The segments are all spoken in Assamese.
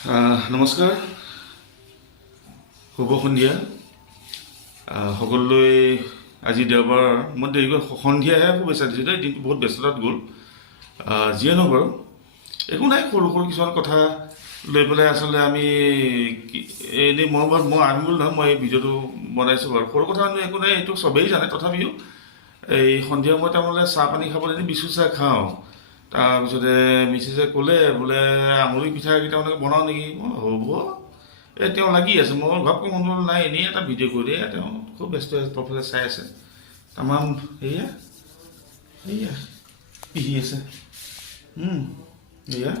নমস্কাৰ, শুভ সন্ধিয়া সকলোলৈ। আজি দেওবাৰ, মই দেৰিকৈ সন্ধিয়াহে শুভেচ্ছা দিছোঁ দেই, দিনটো বহুত ব্যস্ততাত গ'ল। যিয়ে নহওক বাৰু, একো নাই, সৰু সৰু কিছুমান কথা লৈ পেলাই আচলতে আমি এনেই মই আহিম বুলি নহয়, মই এই ভিডিঅ'টো বনাইছোঁ বাৰু। সৰু কথা একো নাই, এইটো চবেই জানে। তথাপিও এই সন্ধিয়া মই তাৰমানে চাহ পানী খাবলৈ এনে বিস্কুট চাহ খাওঁ। তাৰপিছতে মিছেছে ক'লে বোলে আঙুলি পিঠাকেইটা মানে বনাওঁ নেকি। মই হ'ব, তেওঁ লাগি আছে। মই ঘপকৈ মন গ'ল নাই, এনেই এটা ভিডিঅ' কৰি দিয়ে। তেওঁ খুব ব্যস্ত আছে, প্ৰফাইলে চাই আছে। তামাম সেয়া পিহি আছে। এয়া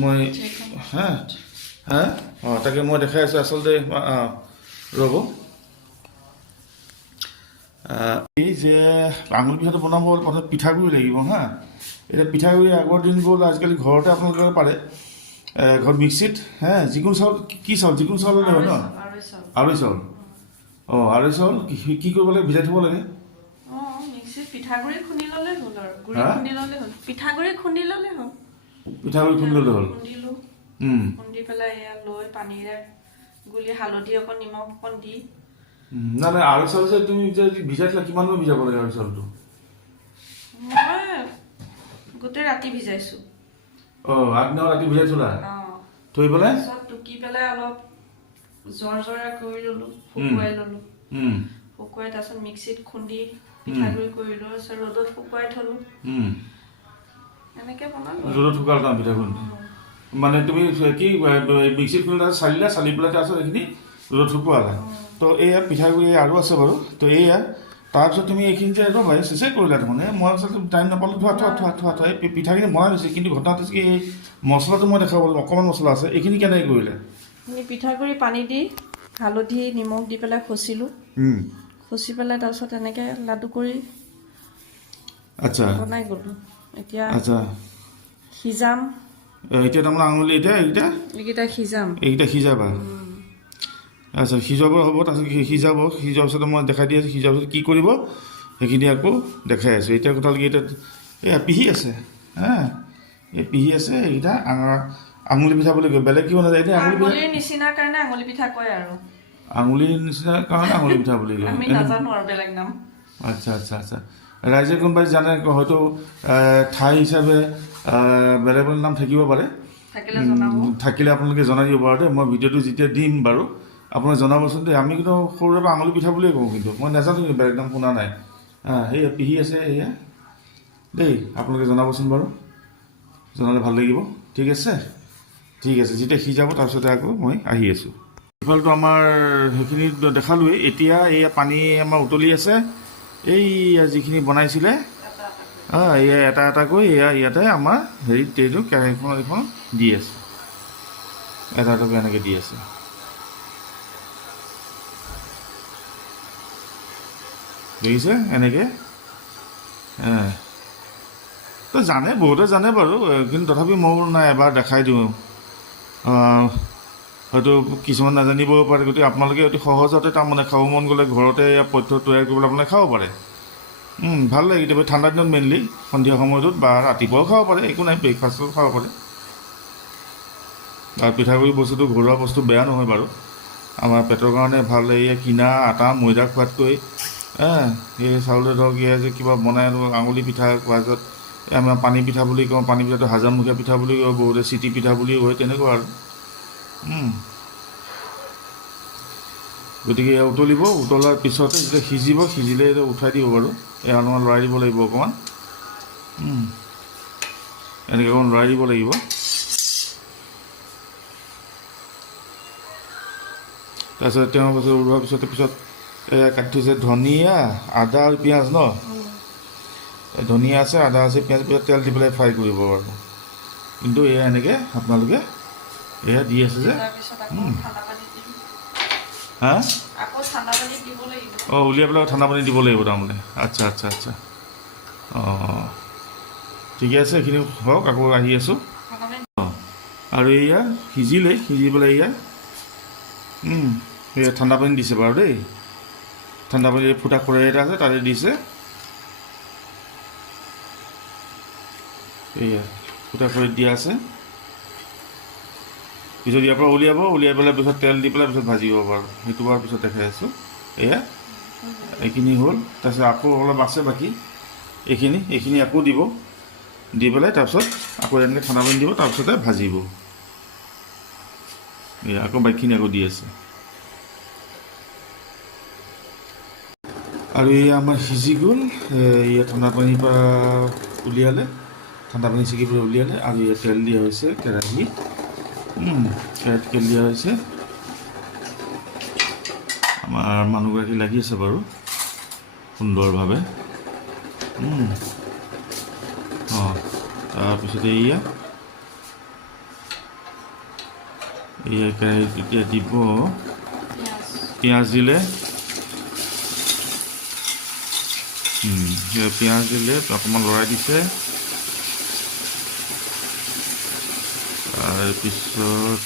মই তাকে মই দেখাই আছোঁ আচলতে। ৰ'ব, এই যে আঙুলি পিঠাটো বনাব হ'ল, প্ৰথমে পিঠাগুড়ি লাগিব এতিয়া পিঠাগুড়ি আগৰ দিন গ'ল, আজিকালি ঘৰতে আপোনালোকে পাৰে। ঘৰত মিক্সিত যিকোনো চাউল, কি চাউল, যিকোনো চাউল লাগিব ন? আঢ়ৈ চাউল। আঢ়ৈ চাউল কি কৰিব লাগে? ভিজাই থ'ব লাগে। পিঠাগুড়ি খুন্দি ল'লে হ'ল আৰু পিঠাগুড়ি খুন্দি ল'লে হ'ল। খুন্দি পেলাই এয়া লৈ পানীৰে গুলি হালধি অকণ নিমখ অকণ দি। নাই, আঢ়ৈ চাউল যে তুমি ভিজাই থলা, কিমান সময় ভিজাব লাগে আঢ়ৈ চাউলটো? মই গোটেই ৰাতি ভিজাইছোঁ। আগদিনা ৰাতি ভিজাই থলা? থৈ পেলাই টুকি পেলাই অলপ জৰা কৰি ল'লোঁ, শুকুৱাই ল'লোঁ। শুকুৱাই তাৰপিছত মিক্সিত খুন্দি পিঠাগুড়ি কৰি লৈ ৰ'দত শুকুৱাই থ'লোঁ। এনেকৈ বনালোঁ। ৰ'দত শুকুৱালা তাৰ পিঠাগুড়ি? মানে তুমি কি মিক্সিত খুন্দি চালিলা, চালি পেলাই তাৰপিছত এইখিনি ৰ'দত শুকুৱালা। তো এয়া পিঠাগুড়ি আৰু আছে বাৰু। তো এয়া তাৰপিছত তুমি এইখিনি যে ৰ'বা, চেচেই কৰিলা তাৰমানে। মই আচলতে টাইম নাপালোঁ। থোৱা এই পিঠাখিনি বনাই লৈছে, কিন্তু ঘটনাটো কি এই মছলাটো মই দেখাব লাগিব। অকণমান মছলা আছে, এইখিনি কেনেকৈ কৰিলে? পিঠাগুড়ি পানী দি হালধি নিমখ দি পেলাই খচিলোঁ। খচি পেলাই তাৰপিছত এনেকৈ লাডু কৰি বনাই গ'লোঁ। এতিয়া সিজাম। এতিয়া তাৰমানে আঙুলি এইকেইটা সিজাম। এইকেইটা সিজাবা? আচ্ছা, সিজাব হ'ব। তাৰপিছত সিজাব, সিজোৱাৰ পিছত মই দেখাই দি আছোঁ। সিজোৱাৰ পিছত কি কৰিব সেইখিনি আকৌ দেখাই আছোঁ। এতিয়া কথালৈকে এতিয়া এয়া পিহি আছে। এই পিহি আছে এইকেইটা আঙুলি পিঠা বুলি কয়, বেলেগ কিয় নাযায়। এতিয়া আঙুলিৰ নিচিনাৰ কাৰণে আঙুলি পিঠা কয় আৰু। আঙুলিৰ নিচিনাৰ কাৰণে আঙুলি পিঠা বুলি কয়। আমি নাজানো আৰু বেলেগ নাম। আচ্ছা। ৰাইজে কোনোবাই জানে, হয়তো ঠাই হিচাপে বেলেগ বেলেগ নাম থাকিব পাৰে। থাকিলে আপোনালোকে জনাই দিব পাৰে দেই। মই ভিডিঅ'টো যেতিয়া দিম বাৰু, আপোনালোকে জনাবচোন দেই। আমি কিন্তু সৰুৰে পৰা আঙুলি পিঠা বুলিয়ে কওঁ, কিন্তু মই নাজানো, কিন্তু বেলেগ নাম শুনা নাই। সেয়া পিহি আছে এয়া দেই। আপোনালোকে জনাবচোন বাৰু, জনালে ভাল লাগিব। ঠিক আছে। যেতিয়া সিজাব তাৰপিছতে আকৌ মই আহি আছোঁ। ইফালটো আমাৰ সেইখিনি দেখালোৱেই। এতিয়া এয়া পানী আমাৰ উতলি আছে। এইয়া যিখিনি বনাইছিলে এয়া এটা এটাকৈ এয়া ইয়াতে আমাৰ ট্ৰেটো কেৰাহীখন এইখন দি আছে। এটা এটাকৈ এনেকৈ দি আছে। দেখিছে এনেকৈ? তো জানে, বহুতে জানে বাৰু, কিন্তু তথাপি মই নাই এবাৰ দেখাই দিওঁ। হয়তো কিছুমান নাজানিবও পাৰে, গতিকে আপোনালোকে অতি সহজতে তাৰমানে খাব মন গ'লে ঘৰতে পথ্য তৈয়াৰ কৰিবলৈ আপোনালোকে খাব পাৰে। ভাল লাগে কেতিয়াবা ঠাণ্ডা দিনত, মেইনলি সন্ধিয়া সময়টোত বা ৰাতিপুৱাও খাব পাৰে, একো নাই, ব্ৰেকফাষ্টতো খাব পাৰে। আৰু পিঠাগুড়ি বস্তুটো ঘৰুৱা বস্তু বেয়া নহয় বাৰু, আমাৰ পেটৰ কাৰণে ভাল। এই কিনা আটা ময়দা খোৱাতকৈ সেই চাউলে ধৰক এয়া যে কিবা বনাই আঙুলি পিঠা খোৱাৰ আমাৰ পানী পিঠা বুলি কওঁ। পানী পিঠাটো হাজাৰমুখীয়া পিঠা বুলি কওঁ, বহুতে চিটি পিঠা বুলিও কয়, তেনেকুৱা আৰু। গতিকে এয়া উতলিব। উতলাৰ পিছতে যেতিয়া সিজিব, সিজিলে উঠাই দিব বাৰু। এয়া অলপমান লৰাই দিব লাগিব, অকণমান এনেকৈ অকণমান লৰাই দিব লাগিব। তাৰপিছত তেওঁৰ পাছত উলোৱাৰ পিছত এয়া কাটি থৈছে ধনিয়া, আদা আৰু পিঁয়াজ ন? ধনিয়া আছে, আদা আছে, পিঁয়াজ, তেল দি পেলাই ফ্ৰাই কৰিব বাৰু। কিন্তু এয়া এনেকৈ আপোনালোকে এয়া দি আছে যে উলিয়াই পেলাই ঠাণ্ডা পানী দিব লাগিব তাৰমানে। আচ্ছা। ঠিকে আছে, এইখিনি হওক, আকৌ আহি আছোঁ। আৰু এয়া সিজি পেলাই এয়া ঠাণ্ডা পানী দিছে বাৰু দেই। ঠাণ্ডা পানী ফুটা খৰাহি এটা আছে, তাতে দিছে। এয়া ফুটা খৰাহিত দিয়া আছে। পিছত ইয়াৰ পৰা উলিয়াই পেলাই পিছত তেল দি পেলাই পিছত ভাজিব বাৰু সেইটো বাৰু পিছত দেখাই আছোঁ এয়া এইখিনি হ'ল তাৰপিছত আকৌ অলপ আছে বাকী এইখিনি আকৌ দিব দি পেলাই তাৰপিছত আকৌ এনেকৈ ঠাণ্ডা পানী দিব তাৰপিছতে ভাজিব এয়া আকৌ বাকীখিনি আকৌ দি আছে আৰু এই আমাৰ সিজি গ'ল এয়া ঠাণ্ডা পানীৰ পৰা উলিয়ালে ঠাণ্ডা পানী ছিগি পেলাই উলিয়ালে আৰু ইয়াত তেল দিয়া হৈছে কেৰাহীত তেল দিয়া হৈছে আমাৰ মানুহগৰাকী লাগি আছে বাৰু সুন্দৰভাৱে তাৰপিছতে এয়া কেৰাহীত এতিয়া দিব পিঁয়াজ দিলে পিঁয়াজ দিলে অকণমান লৰাই দিছে তাৰপিছত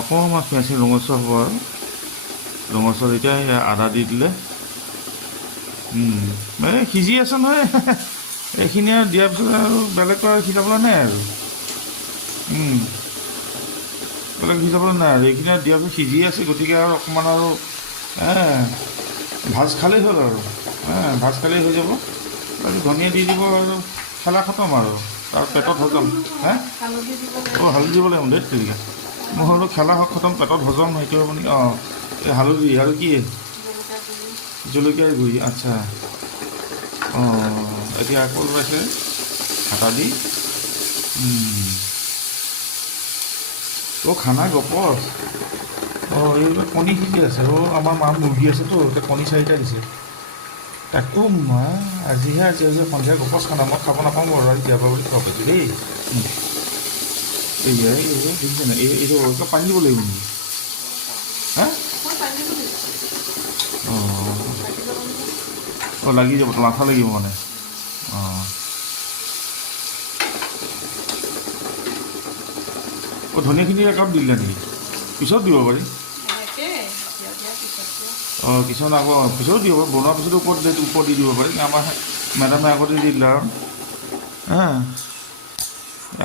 অকণমান পিঁয়াজখিনি ৰঙচুৱা হ'ব আৰু ৰঙচুৱা এতিয়া আদা দি দিলে সিজি আছে নহয় এইখিনি আৰু দিয়াৰ পিছত আৰু বেলেগ আৰু সিজাবলৈ নাই আৰু বেলেগ সিজাবলৈ নাই আৰু এইখিনি আৰু দিয়াৰ পিছত সিজি আছে গতিকে আৰু অকণমান আৰু ভাজ খালেই হ'ল আৰু ভাজ খালেই হৈ যাব আৰু ধনিয়া দি দিব আৰু খেলা খতম আৰু তাৰ পেটত হজম হালধি দিব লাগিব দেই তেতিয়া মই হ'লেও খেলা খতম পেটত হজম সেইটো হ'ব নেকি এই হালধি আৰু কি জলকীয়াৰ গুড়ি আচ্ছা এতিয়া আকৌ ওলাইছে হাতা দি খানা গপচ এইবিলাক কণী সিজি আছে আমাৰ মা মুৰ্গী আছেতো এতিয়া কণী 4টা দিছে তাকো মা আজিহে সন্ধিয়া গপচ খানা মই খাব নাপাওঁ বাৰু আজি দিয়াৰ পৰা বুলি খাব পাইছোঁ দেই দেখিছে নাই এইটো পানী দিব লাগিব নেকি লাগি যাব মাথা লাগিব মানে ধনিয়াখিনি একাপ দিলে নেকি পিছত দিব পাৰি কিছুমান আকৌ পিছতো দিব পাৰি বনোৱাৰ পিছতো ওপৰত দি দিব পাৰি আমাৰ মেডামে আগতে দি দিলে আৰু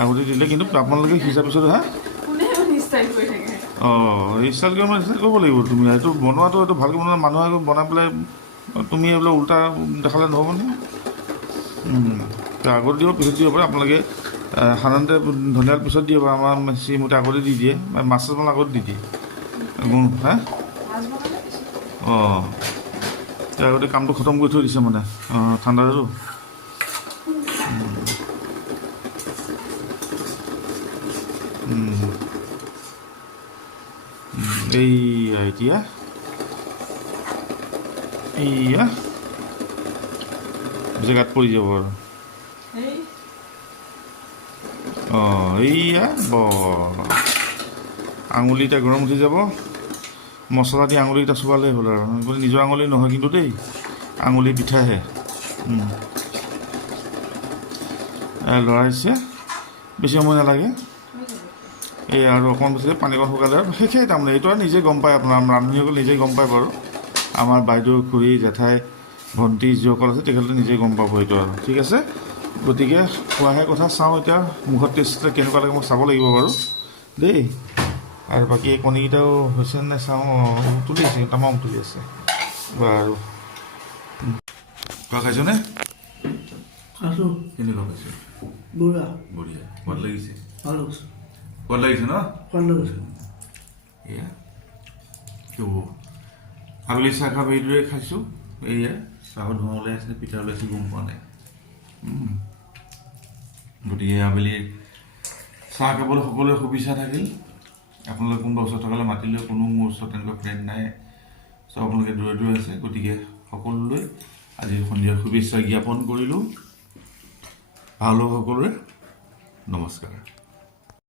আগতে দিলে কিন্তু আপোনালোকে সিজাৰ পিছত ষ্টাইল কৰিব লাগিব তুমি এইটো বনোৱাটো এইটো ভালকৈ বনোৱা মানুহে বনাই পেলাই তুমি এইবিলাক উল্টা দেখালে নহ'ব নে আগত দিব পিছত দিব পাৰে আপোনালোকে সাধাৰণতে ধনিয়াৰ পিছত দিয়ে বা আমাৰ শ্ৰীমতে আগতে দি দিয়ে মাছ চাছ আগত দি দিয়ে আগতে কামটো খতম কৰি থৈ দিছে মানে ঠাণ্ডাটো এতিয়া জেগাত পৰি যাব আৰু আঙুলিটা গৰম উঠি যাব মছলা দি আঙুলিকেইটা চুবালেই হ'ল আৰু নিজৰ আঙুলি নহয় কিন্তু দেই আঙুলি পিঠাহে লৰাইছে বেছি সময় নালাগে এই আৰু অকণমান বেছি পানীকণ শুকালে আৰু শেষেই তাৰমানে এইটো আৰু নিজে গম পায় আপোনাৰ ৰান্ধনীসকলে নিজে গম পায় বাৰু আমাৰ বাইদেউ খুৰী জেঠাই ভণ্টি যিসকল আছে তেখেতে নিজে গম পাব এইটো আৰু ঠিক আছে গতিকে খোৱাহে কথা চাওঁ এতিয়া মুখত টেষ্ট কেনেকুৱা লাগে মই চাব লাগিব বাৰু দেই আৰু বাকী এই কণীকেইটাও হৈছে নাই চাওঁ উতলি আছে তামাম উতলি আছে বাৰু খোৱা খাইছনে কেনেকুৱা পাইছোঁ বঢ়িয়া সোৱাদ লাগিছে সোৱাদ লাগিছে ন এয়া আবেলি চাহ খাব এইদৰে খাইছোঁ এয়া চাহৰ ধোঁৱা ওলাই আছে পিঠা ওলাইছে গম পোৱা নাই গতিকে আবেলি চাহ খাবলৈ সকলোৰে সুবিধা থাকিল আপোনালোকে কোনোবা ওচৰত থকালৈ মাতিলেও কোনো মোৰ ওচৰত তেনেকুৱা ফ্ৰেণ্ড নাই চব আপোনালোকে দূৰে দূৰে আছে গতিকে সকলোলৈ আজি সন্ধিয়াৰ শুভেচ্ছা জ্ঞাপন কৰিলোঁ ভাল হওক সকলোৰে নমস্কাৰ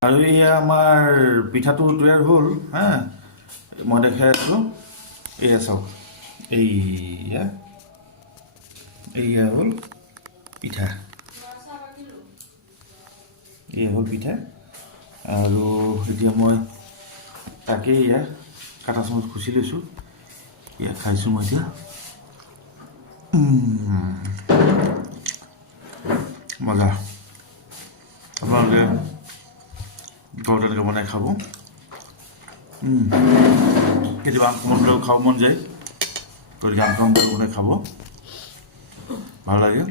আৰু এয়া আমাৰ পিঠাটো তৈয়াৰ হ'ল মই দেখাই আছোঁ এয়া চাওক এয়া হ'ল পিঠা আৰু এতিয়া মই তাকেই এয়া কাটা চামুচ খুচি লৈছোঁ এয়া খাইছোঁ মই এতিয়া মজা আপোনালোকে ঘৰত এনেকৈ বনাই খাব কেতিয়াবা আম খমনটো খাব মন যায় গতিকে আম খমনটো বনাই খাব ভাল লাগে